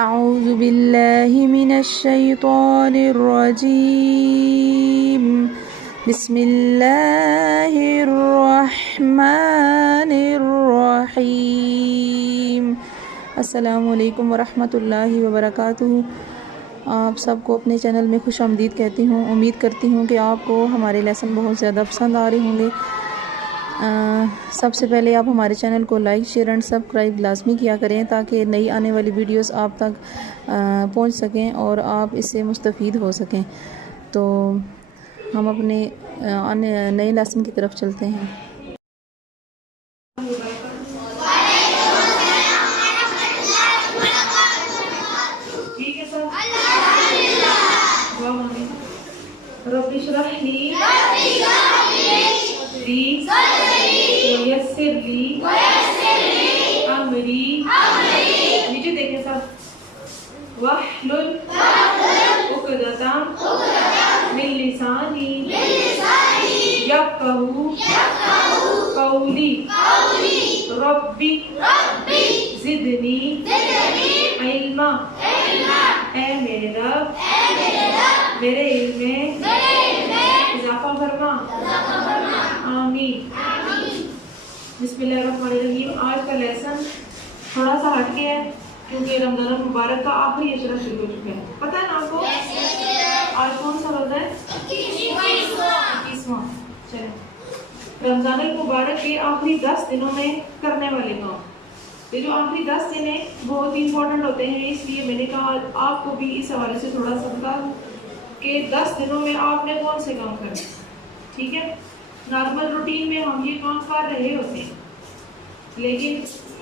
أعوذ بالله من الشيطان الرجيم بسم الله الرحمن الرحیم۔ السلام علیکم ورحمۃ اللہ وبرکاتہ۔ آپ سب کو اپنے چینل میں خوش آمدید کہتی ہوں۔ امید کرتی ہوں کہ آپ کو ہمارے لیسن بہت زیادہ پسند آ رہے ہوں گے۔ سب سے پہلے آپ ہمارے چینل کو لائک شیئر اینڈ سبسکرائب لازمی کیا کریں تاکہ نئی آنے والی ویڈیوز آپ تک پہنچ سکیں اور آپ اس سے مستفید ہو سکیں۔ تو ہم اپنے نئے لیسن کی طرف چلتے ہیں۔ رب اشرح لی صدری ویسر لی امری، نیچے دیکھیں سب، واحلل عقدۃ من لسانی یفقہوا قولی، ربی زدنی علما، اے میرے رب میرے علم میں اضافہ فرما، آمین۔ بسم اللہ الرحمن الرحیم۔ آج کا لیسن تھوڑا سا ہٹ کے ہے کیونکہ رمضان المبارک کا آخری اشرہ شروع ہو چکا ہے۔ پتہ ہے نا آپ کو آج کون سا روزہ ہے؟ 21واں۔ چلیں، رمضان المبارک کے آخری 10 دنوں میں کرنے والے کام، یہ جو آخری 10 دن ہیں بہت ہی امپورٹنٹ ہوتے ہیں، اس لیے میں نے کہا آپ کو بھی اس حوالے سے تھوڑا سا بتا دوں کہ 10 دنوں میں آپ نے کون سے کام کرنے، ٹھیک ہے؟ نارمل روٹین میں ہم یہ کام کر رہے ہوتے ہیں لیکن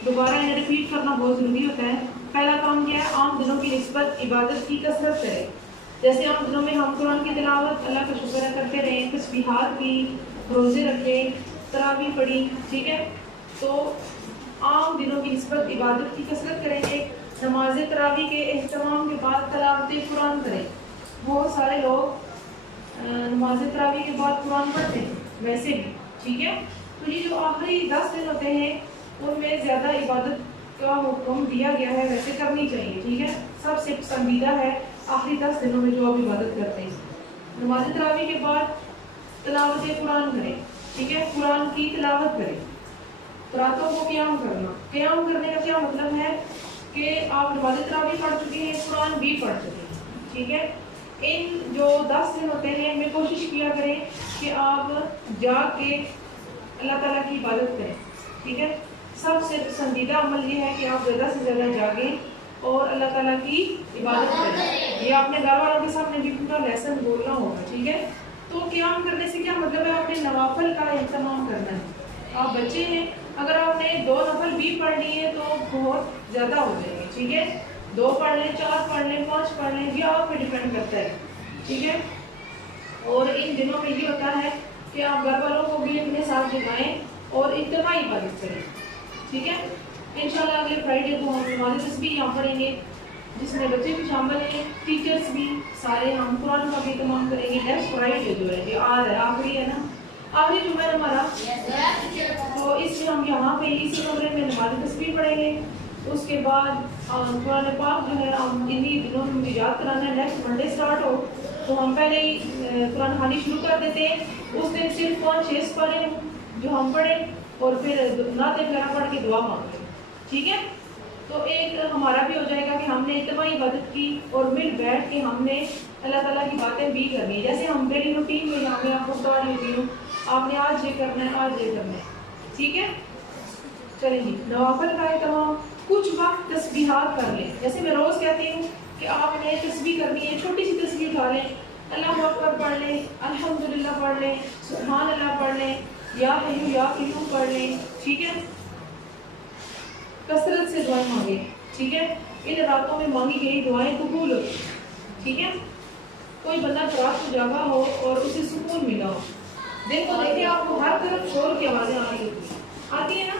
دوبارہ انہیں ریپیٹ کرنا بہت ضروری ہوتا ہے۔ پہلا کام کیا ہے؟ عام دنوں کی نسبت عبادت کی کثرت کرے۔ جیسے عام دنوں میں ہم قرآن کی تلاوت، اللہ کا شکر کرتے رہیں، تسبیحات کی، روزے رکھیں، تراویح پڑھی، ٹھیک ہے؟ تو عام دنوں کی نسبت عبادت کی کثرت کریں گے۔ نماز تراویح کے اہتمام کے بعد تلاوت قرآن کریں۔ بہت سارے لوگ نماز تراویح کے بعد قرآن پڑھتے ہیں ویسے بھی، ٹھیک ہے؟ تو یہ جو آخری 10 دن ہوتے ہیں ان میں زیادہ عبادت کا حکم دیا گیا ہے، ویسے کرنی چاہیے، ٹھیک ہے؟ سب سے پسندیدہ ہے آخری 10 دنوں میں جو آپ عبادت کرتے ہیں۔ نماز تراویح کے بعد تلاوت قرآن کریں، ٹھیک ہے؟ قرآن کی تلاوت کریں۔ راتوں کو قیام کرنا، قیام کرنے کا کیا مطلب ہے کہ آپ نماز تراویح پڑھ چکے ہیں، قرآن بھی پڑھ چکے ہیں، ٹھیک ہے؟ ان جو 10 دن ہوتے ہیں میں کوشش کیا کریں کہ آپ جاگ کے اللہ تعالیٰ کی عبادت کریں، ٹھیک ہے؟ سب سے پسندیدہ عمل یہ ہے کہ آپ زیادہ سے زیادہ جاگیں اور اللہ تعالیٰ کی عبادت کریں۔ یہ آپ نے گھر والوں کے سامنے بھی پورا لیسن بولنا ہوگا، ٹھیک ہے؟ تو قیام کرنے سے کیا مطلب ہے؟ آپ نے نوافل کا اہتمام کرنا ہے۔ آپ بچے ہیں، اگر آپ نے 2 نفل بھی پڑھ لیے تو بہت زیادہ ہو جائیں گے، ٹھیک ہے؟ 2 پڑھ لیں، 4 پڑھ لیں، 5 پڑھ لیں، یہ آپ پہ ڈیپینڈ کرتا ہے، ٹھیک ہے؟ اور ان دنوں میں یہ ہوتا ہے کہ آپ گھر والوں کو بھی اپنے ساتھ جگائیں اور اجتماعی عبادت کریں، ٹھیک ہے؟ انشاءاللہ اگلے فرائیڈے کو ہم نماز تسبیح یہاں پڑھیں گے جس میں بچے بھی شامل ہیں، ٹیچرز بھی سارے، ہم قرآن کا بھی اہتمام کریں گے۔ نیکسٹ فرائیڈے جو ہے یہ آ رہا ہے، آخری ہے نا، آخری جمعہ ہے ہمارا، تو اس میں ہم یہاں پہ اسی کمرے میں نماز تسبیح پڑھیں گے۔ اس کے بعد قرآن پاک جو ہے ہم انہی دنوں میں مجھے یاد کرانا ہے، نیکسٹ منڈے اسٹارٹ ہو تو ہم پہلے ہی قرآن خوانی شروع کر دیتے ہیں۔ اس دن صرف 5-6 پڑھیں جو ہم پڑھیں اور پھر نعت وغیرہ پڑھ کے دعا مانگیں، ٹھیک ہے؟ تو ایک ہمارا بھی ہو جائے گا کہ ہم نے اجتماعی عبادت کی اور مل بیٹھ کے ہم نے اللہ تعالیٰ کی باتیں بھی کرنی ہے۔ جیسے ہم ڈیلی روٹین میں یہاں پہ آپ کو بتا دیتی ہوں، آپ نے آج یہ کرنا ہے، آج یہ کرنا ہے، ٹھیک ہے؟ چلیں جی، نوافل کا اہتمام، کچھ وقت تسبیحات کر لیں۔ جیسے میں روز کہتی ہوں کہ آپ نے تسبیح کرنی ہے، چھوٹی سی تسبیح اٹھا لیں، اللہ اکبر پڑھ لیں، الحمدللہ پڑھ لیں، سبحان اللہ پڑھ لیں، یا حیو یا قیوم پڑھ لیں، ٹھیک ہے؟ کثرت سے دعائیں مانگیں، ٹھیک ہے؟ ان راتوں میں مانگی گئی دعائیں قبول ہوتی ہیں، ٹھیک ہے؟ کوئی بندہ رات کو جاگا ہو اور اسے سکون ملا ہو، دن کو دیکھیں آپ کو ہر طرف شور کی آوازیں آ رہی ہوتی ہیں، آتی ہے نا؟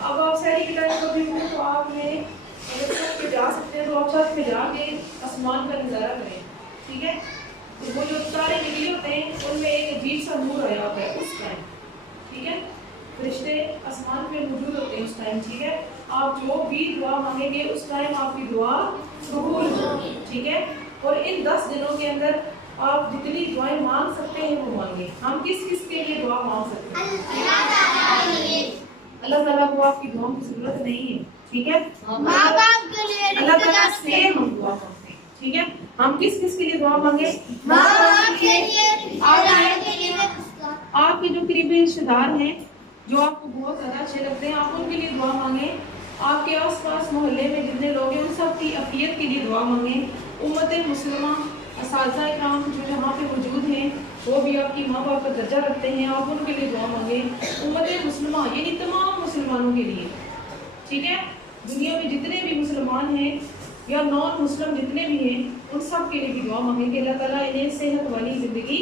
اب آپ سحری کے ٹائم کبھی ہوں تو آپ نے اگر چھت پہ جا سکتے ہیں تو آپ چھت پہ جا کے آسمان کا نظارہ کریں، ٹھیک ہے؟ وہ جو ستارے نکلے ہوتے ہیں ان میں ایک عجیب سا نور آیا ہوتا ہے اس ٹائم، ٹھیک ہے؟ فرشتے آسمان پہ موجود ہوتے ہیں اس ٹائم، ٹھیک ہے؟ آپ جو بھی دعا مانگیں گے اس ٹائم آپ کی دعا قبول ہوگی، ٹھیک ہے؟ اور ان 10 دنوں کے اندر آپ جتنی دعائیں مانگ سکتے ہیں وہ مانگیں۔ ہم کس کس کے لیے دعا مانگ سکتے ہیں؟ اللہ تعالیٰ کو آپ کی دعاؤں کی ضرورت نہیں ہے، ٹھیک ہے؟ اللہ تعالیٰ سے ہم دعا مانگتے ہیں، ٹھیک ہے؟ ہم کس کس کے لیے دعا مانگے؟ آپ کے جو قریبی رشتے دار ہیں جو آپ کو بہت زیادہ اچھے لگتے ہیں، آپ ان کے لیے دعا مانگیں۔ آپ کے آس پاس محلے میں جتنے لوگ ہیں ان سب کی عافیت کے لیے دعا مانگیں۔ امت مسلمہ اساتذہ کرام جو جہاں پہ موجود ہیں وہ بھی آپ کی ماں باپ کا درجہ رکھتے ہیں، آپ ان کے لیے دعا مانگیں۔ امت مسلمہ یعنی تمام مسلمانوں کے لیے، ٹھیک ہے؟ دنیا میں جتنے بھی مسلمان ہیں یا نان مسلم جتنے بھی ہیں ان سب کے لیے بھی دعا مانگیں کہ اللہ تعالیٰ انہیں صحت والی زندگی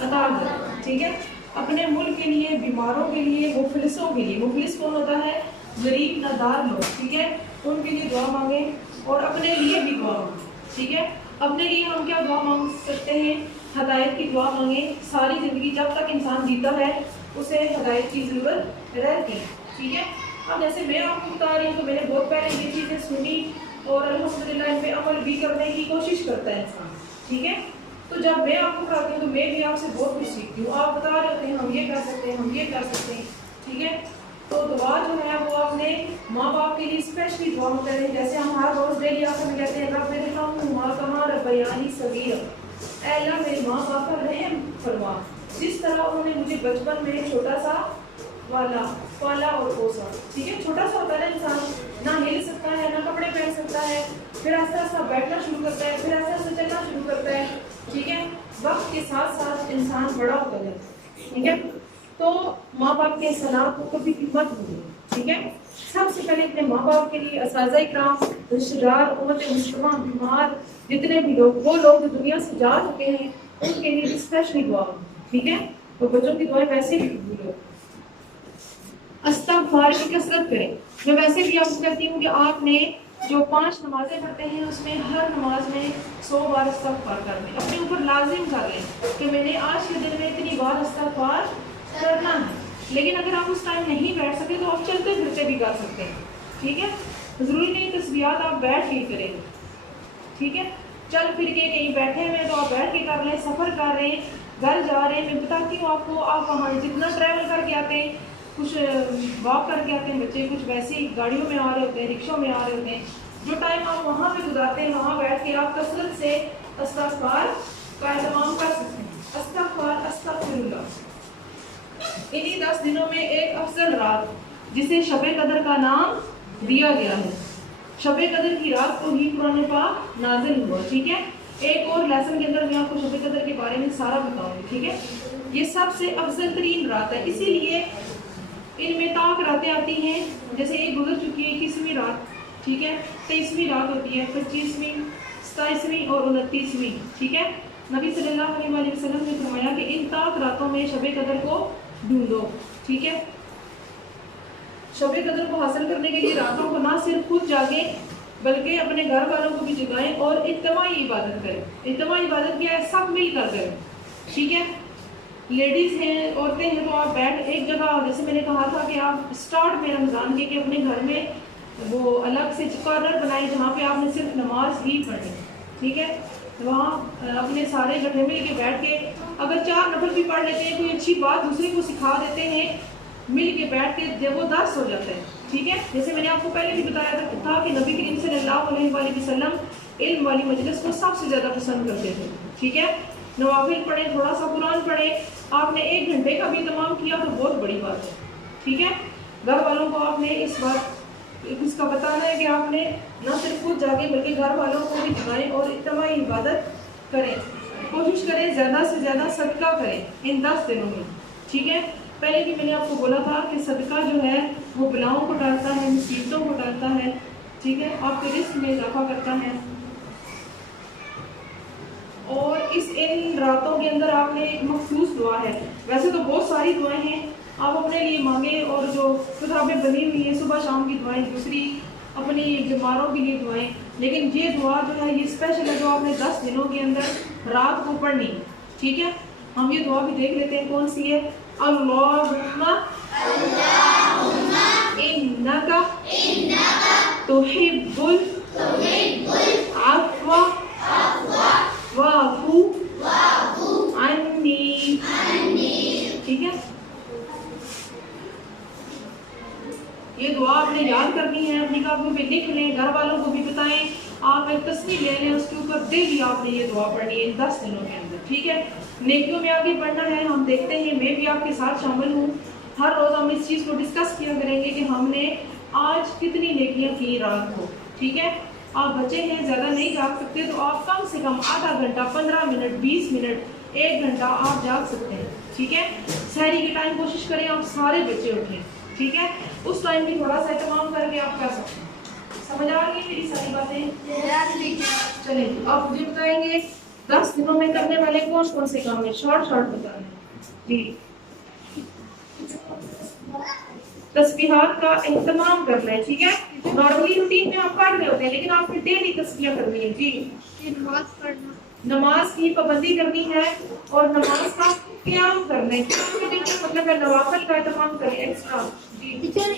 عطا کرے، ٹھیک ہے؟ اپنے ملک کے لیے، بیماروں کے لیے، مفلسوں کے لیے، مفلس کون ہوتا ہے؟ غریب نادار لوگ، ٹھیک ہے؟ ان کے لیے دعا مانگیں اور اپنے لیے بھی دعا مانگیں، ٹھیک ہے؟ اپنے لیے ہم کیا دعا مانگ سکتے ہیں؟ ہدایت کی دعا مانگیں۔ ساری زندگی جب تک انسان جیتا ہے اسے ہدایت کی ضرورت رہتی ہے، ٹھیک ہے؟ اب جیسے میں آپ کو بتا رہی ہوں تو میں نے بہت پہلے یہ چیزیں سنی اور الحمدللہ ان پہ عمل بھی کرنے کی کوشش کرتا ہے انسان، ٹھیک ہے؟ تو جب میں آپ کو پڑھاتی ہوں تو میں بھی آپ سے بہت کچھ سیکھتی ہوں۔ آپ بتا رہے ہوتے ہیں ہم یہ کر سکتے ہیں، ہم یہ کر سکتے ہیں، ٹھیک ہے؟ تو دعا جو ہے وہ اپنے ماں باپ کے لیے اسپیشلی دعا کریں، جیسے ہم ہر روز ڈیلی آپ ہمیں کہتے ہیں رب ارحمہما کما ربیانی صغیرا، اے اللہ میرے ماں باپ پر رحم فرما، جس طرح انہوں نے مجھے بچپن میں چھوٹا سا پالا اور پوسا، ٹھیک ہے؟ چھوٹا سا ہوتا ہے نا انسان، نہ ہل سکتا ہے، نہ کپڑے پہن سکتا ہے، پھر آہستہ آہستہ بیٹھنا شروع کرتا ہے، پھر آہستہ آہستہ چلنا شروع کرتا ہے، ٹھیک ہے؟ وقت کے ساتھ ساتھ انسان بڑا ہوتا جاتا ہے، ٹھیک ہے؟ تو ماں باپ کے صلاح کو کبھی بھی مت بھولیں، ٹھیک ہے؟ سب سے پہلے اپنے ماں باپ کے لیے، اساتذہ کرام، رشتہ دار، امت مسلمہ، بیمار جتنے بھی لوگ، وہ لوگ جو دنیا سے جا چکے ہیں ان کے لیے اسپیشلی دعا، ٹھیک ہے؟ اور بچوں کی دعائیں ویسے بھی قبول ہو۔ استغفار کی کثرت کریں۔ میں ویسے بھی آپ کو کہتی ہوں کہ آپ نے جو 5 نمازیں پڑھتے ہیں اس میں ہر نماز میں 100 بار استغفار کر لیں، اپنے اوپر لازم کر لیں کہ میں نے آج کے دن میں اتنی بار استغفار کرنا ہے۔ لیکن اگر آپ اس ٹائم نہیں بیٹھ سکتے تو آپ چلتے پھرتے بھی کر سکتے ہیں، ٹھیک ہے؟ ضروری نہیں تسبیحات آپ بیٹھ کے کریں، ٹھیک ہے؟ چل پھر کے کہیں بیٹھے ہوئے تو آپ بیٹھ کے کر لیں، سفر کر رہے ہیں، گھر جا رہے ہیں، میں بتاتی ہوں آپ کو، آپ وہاں جتنا ٹریول کر کے آتے ہیں، کچھ واک کر کے آتے ہیں بچے، کچھ ویسے ہی گاڑیوں میں آ رہے ہوتے ہیں، رکشوں میں آ رہے ہوتے ہیں، جو ٹائم آپ وہاں پہ گزارتے ہیں وہاں بیٹھ کے آپ کثرت سے استغفار کا اہتمام کر سکتے ہیں۔ استغفار، استغفر اللہ۔ انہی 10 دنوں میں ایک افضل رات جسے شب قدر کا نام دیا گیا ہے، شب قدر کی رات کو ہی قرآن پاک نازل ہوا، ٹھیک ہے؟ ایک اور لیسن کے اندر میں آپ کو شب قدر کے بارے میں سارا بتاؤں گی، ٹھیک ہے؟ یہ سب سے افضل ترین رات ہے، اسی لیے ان میں طاق راتیں آتی ہیں، جیسے ایک گزر چکی ہے 21ویں رات، ٹھیک ہے؟ 23ویں رات ہوتی ہے، 25ویں، 27ویں اور 29ویں، ٹھیک ہے؟ نبی صلی اللہ علیہ وآلہ وسلم نے فرمایا کہ ان طاق راتوں میں شب قدر کو ڈھونڈو، ٹھیک ہے؟ شب قدر کو حاصل کرنے کے لیے راتوں کو نہ صرف خود جاگیں بلکہ اپنے گھر والوں کو بھی جگائیں اور اجتماعی عبادت کریں۔ اجتماعی عبادت کیا ہے؟ سب مل کر کریں، ٹھیک ہے؟ لیڈیز ہیں، عورتیں ہیں تو آپ بیٹھ ایک جگہ، جیسے میں نے کہا تھا کہ آپ اسٹارٹ میں رمضان کے کہ اپنے گھر میں وہ الگ سے کارنر بنائیں جہاں پہ آپ نے صرف نماز ہی پڑھنی، ٹھیک ہے؟ وہاں اپنے سارے گٹھے مل کے بیٹھ کے اگر 4 نفل بھی پڑھ لیتے ہیں، کوئی اچھی بات دوسرے کو سکھا دیتے ہیں، مل کے بیٹھ کے جب وہ 10 ہو جاتا ہے، ٹھیک ہے؟ جیسے میں نے آپ کو پہلے بھی بتایا تھا کہ نبی کریم صلی اللہ علیہ وآلہ وسلم علم والی مجلس کو سب سے زیادہ پسند کرتے تھے، ٹھیک ہے؟ نوافل پڑھیں، تھوڑا سا قرآن پڑھیں، آپ نے 1 گھنٹے کا بھی اہتمام کیا تو بہت بڑی بات ہے، ٹھیک ہے؟ گھر والوں کو آپ نے اس کا بتانا ہے کہ آپ نے نہ صرف خود جاگے بلکہ گھر والوں کو بھی جگائیں اور اجتماعی عبادت کریں۔ کوشش کریں زیادہ سے زیادہ صدقہ کریں ان 10 دنوں میں، ٹھیک ہے؟ پہلے بھی میں نے آپ کو بولا تھا کہ صدقہ جو ہے وہ بلاؤں کو ٹالتا ہے، مصیبتوں کو ٹالتا ہے، ٹھیک ہے؟ آپ کے رزق میں اضافہ کرتا ہے۔ اور ان راتوں کے اندر آپ نے ایک مخصوص دعا ہے، ویسے تو بہت ساری دعائیں ہیں، آپ اپنے لیے مانگیں، اور جو کتابیں بنی ہوئی ہیں صبح شام کی دعائیں، دوسری اپنی بیماروں کے لیے دعائیں، لیکن یہ دعا جو ہے یہ اسپیشل ہے جو آپ نے 10 دنوں کے اندر رات کو پڑھنی، ٹھیک ہے؟ ہم یہ دعا بھی دیکھ لیتے ہیں کون سی ہے۔ اللہم انکا تحب العفو واعف عني. ٹھیک ہے، یہ دعا آپ نے یاد کرنی ہے، اپنی کاپیوں پہ لکھ لیں، گھر والوں کو بھی بتائیں، آپ ایک تصویر لے لیں، اس کے اوپر ڈیلی آپ نے یہ دعا پڑھنی ہے 10 دنوں کے اندر. ٹھیک ہے، نیکیوں میں آگے بڑھنا ہے. ہم دیکھتے ہیں، میں بھی آپ کے ساتھ شامل ہوں. ہر روز ہم اس چیز کو ڈسکس کیا کریں گے کہ ہم نے آج کتنی نیکیاں کی رات کو. ٹھیک ہے، آپ بچے ہیں، زیادہ نہیں جاگ سکتے تو آپ کم سے کم آدھا گھنٹہ، 15 منٹ، 20 منٹ، 1 گھنٹہ آپ جاگ سکتے ہیں. ٹھیک ہے، سحری کے ٹائم کوشش کریں آپ سارے بچے اٹھیں. ٹھیک ہے، اس ٹائم بھی تھوڑا سا اہتمام کر کے آپ کر سکتے ہیں. سمجھ آ گئی میری ساری باتیں؟ چلیں آپ مجھے بتائیں گے 10 دنوں میں کرنے والے کون کون سے کام ہیں؟ شارٹ بتا رہے ہیں. جی، تسبیحات کا اہتمام کرنا ہے. ٹھیک ہے، نارملی روٹین میں آپ پڑھ رہے ہوتے ہیں، لیکن آپ نے ڈیلی تسبیح کرنی ہے. جی، نماز کی پابندی کرنی ہے اور نماز کا قیام کرنا ہے. مطلب ہے نوافل کا اہتمام کریں ایکسٹرا. جی،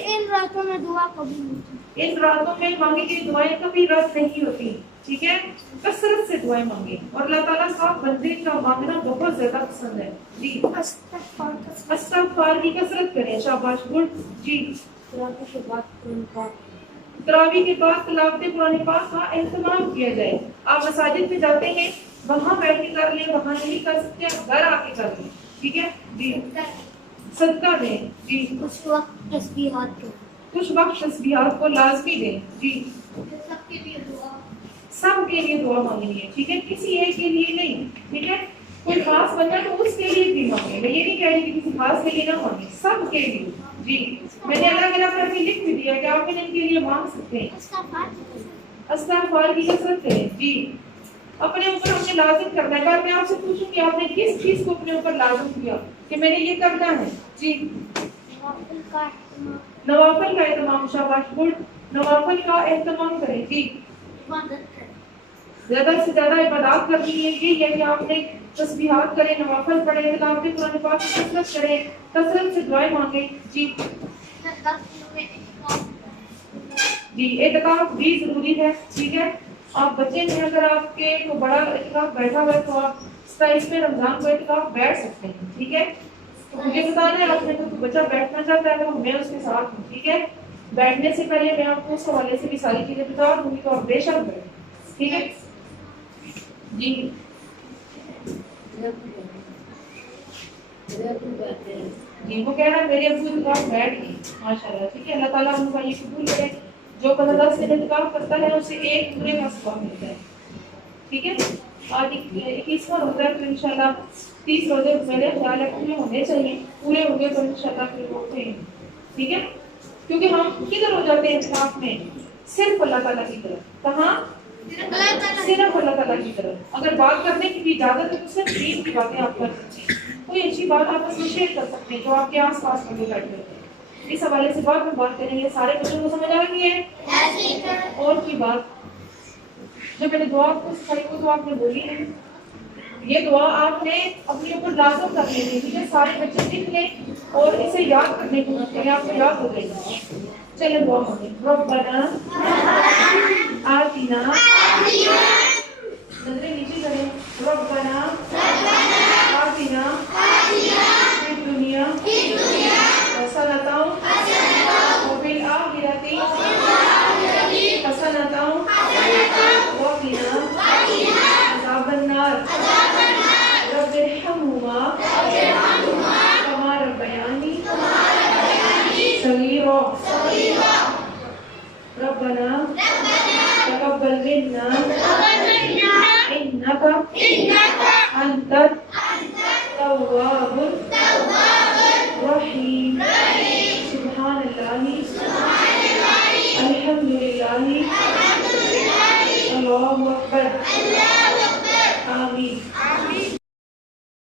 ان راتوں میں دعا قبول ہوتی ہے. ان راتوں میں مانگی گئی دعائیں کبھی رد نہیں ہوتی. ٹھیک ہے، کثرت سے دعائیں مانگیں، اور اللہ تعالیٰ صاحب بندے کا مانگنا بہت زیادہ پسند ہے. جی، استغفار کی کثرت کریں. شاباش، گڈ. جی، تراویح کے بعد تلاوت قرآن پاک کا اہتمام کیا جائے. آپ مساجد میں جاتے ہیں، وہاں بیٹھ کے کر لیں، وہاں نہیں کر سکتے گھر آ کے کر لیں. ٹھیک ہے. جی، صدقہ دیں. جی، اس وقت تسبیحات کو کچھ وقت تسبیحات کو لازمی دیں. جی، سب کے لیے دعا، سب کے لیے دعا مانگنی ہے. ٹھیک ہے، کسی ایک کے لیے نہیں. ٹھیک ہے، کوئی خاص بندہ تو اس کے لیے بھی مانگے. میں یہ نہیں کہہ رہی کہ کسی خاص کے لیے نہ مانگے، سب کے لیے. جی، میں نے الگ الگ کر کے لکھ بھی دیا کہ آپ ان کے لیے مانگ سکتے ہیں. استغفار کی کثرت کریں. جی، اپنے اوپر ہم نے لازم کرنا ہے. اگر میں آپ سے پوچھوں کہ آپ نے کس چیز کو اپنے اوپر لازم کیا کہ میں نے یہ کرنا ہے؟ جی، نوافل کا اہتمام. شاباش، گڈ. نوافل کا اہتمام کریں. جی، زیادہ سے زیادہ عبادات کرنی ہے. یہ کہ آپ نے تسبیحات کریں، نوافل پڑھیں، تلاوت قرآن پاک کی کثرت کریں، کثرت سے دعائیں مانگیں. جی، جی، اعتکاف بھی ضروری ہے. ٹھیک ہے، آپ بچے ہیں، اگر آپ کے کو بڑا اعتکاف بیٹھا ہوا ہے تو آپ 27 میں رمضان کو اعتکاف بیٹھ سکتے ہیں. ٹھیک ہے، تو مجھے بتانا ہے آپ نے کوئی بچہ بیٹھنا چاہتا ہے تو میں اس کے ساتھ ہوں. ٹھیک ہے، بیٹھنے سے پہلے میں آپ کو اس حوالے سے بھی ساری چیزیں بتا دوں گی تو آپ بے شک بیٹھیں. ٹھیک ہے. جی، جی، وہ کہہ رہا ہے میرے ابو اعتکاف بیٹھ گئی ماشاء اللہ. ٹھیک ہے، اللہ تعالیٰ ان کا یہ قبول کرے. جو بندہ 10 دن اعتکاف کرتا ہے اسے ایک پورے کا ثواب ملتا ہے. ٹھیک ہے، آج 21واں روزہ ہے تو انشاءاللہ 30 روزے میرے خیال ہے پورے ہونے چاہیے. پورے ہوں گے تو انشاءاللہ پھر وہ تھے. ٹھیک ہے، کیونکہ ہم کدھر ہو جاتے ہیں اعتکاف میں؟ صرف اللہ تعالیٰ کی طرف. کہاں؟ صرف اللہ تعالیٰ کی طرف. اگر بات کرنے کی بھی اجازت ہے تو صرف دین کی باتیں آپ کر سکتے ہیں. کوئی اچھی بات آپس میں شیئر کر سکتے ہیں جو آپ کے آس پاس میں بیٹھے ہوتے ہیں. اس حوالے سے بعد میں بات کریں گے. سارے بچوں کو سمجھ آ گئی ہے؟ اور کی بات جو میں نے دعا آپ کو سکھائی وہ تو آپ نے بولی ہے. یہ دعا آپ نے اپنے اوپر لازم کر لینی ہے. ٹھیک ہے، سارے بچے لکھ لیں اور اسے یاد کرنے کی کوشش کریں، آپ کو یاد ہو جائے گا. چلے دعا مانگیں. ربنا آتنا، نظریں نیچے کریں. ربنا آتنا فی الدنیا حسنۃ وفی الآخرۃ حسنۃ وقنا عذاب النار. رب ارحمہما کما ربیانی صغیرا. ربنا تقبل منا انک انت التواب الرحیم. سبحان اللہ، الحمد للہ، اللہ اکبر. آمین.